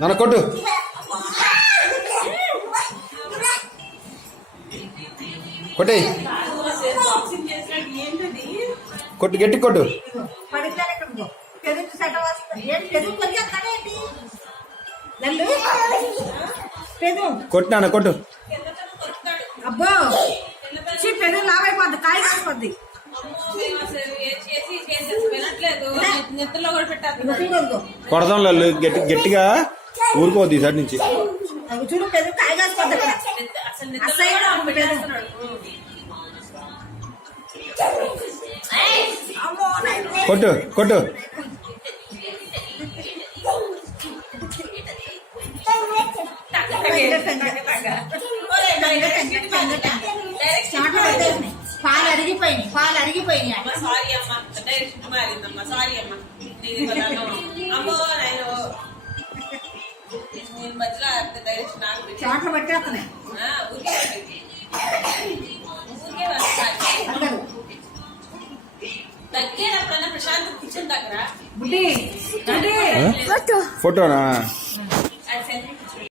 నాన్న కొట్టు. కొట్టే కొట్టు, గట్టి కొట్టు. కొట్టు నాన్న కొట్టు. అబ్బో పెరుగు లాగైపోద్ది, కాయ కాసిపోద్ది. కొడదాం లల్లు, గట్టిగా ఊరుకోవద్దు ఈసారి నుంచి. చూడు పెరుగు కాయ కాసిపోద్ది. కొట్టు కొట్టు. పాలు అరిగిపోయినాయి. చాట్లు పట్టేస్తున్నాయి. ప్రశాంత్ కిచెన్ దగ్గర ఫోటోనా?